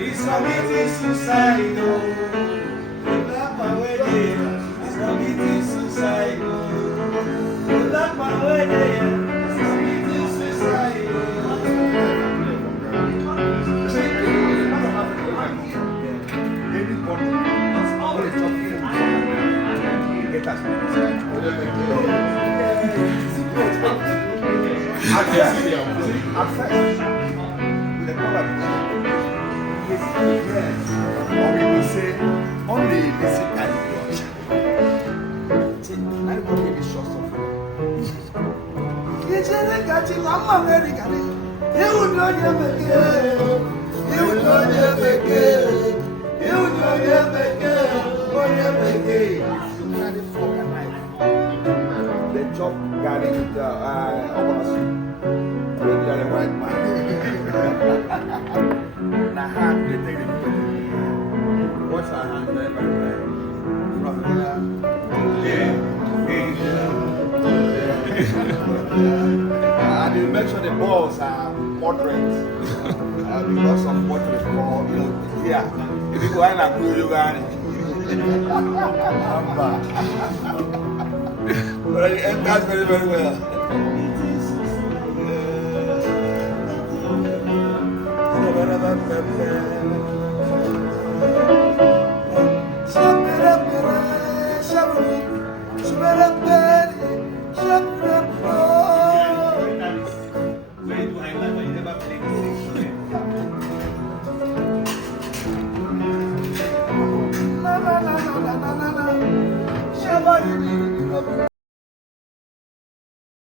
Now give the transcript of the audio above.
It's committing suicide. Lock my way there. It's committing suicide. Lock my way there. It's committing suicide. Or we will say only basic kind of watch. I don't really short of it. It's a negative. I'm a very good. You know you make it. You know you make it. You know you make it. Oh, you make it. Carry fork and knife. The job carry the almost. The white man. Na hand they take it. What's our hand there by from here? And you make sure the balls are moderate. Because of what we call, here. If you go in and cool, you can. But it enters very, very well. Somebody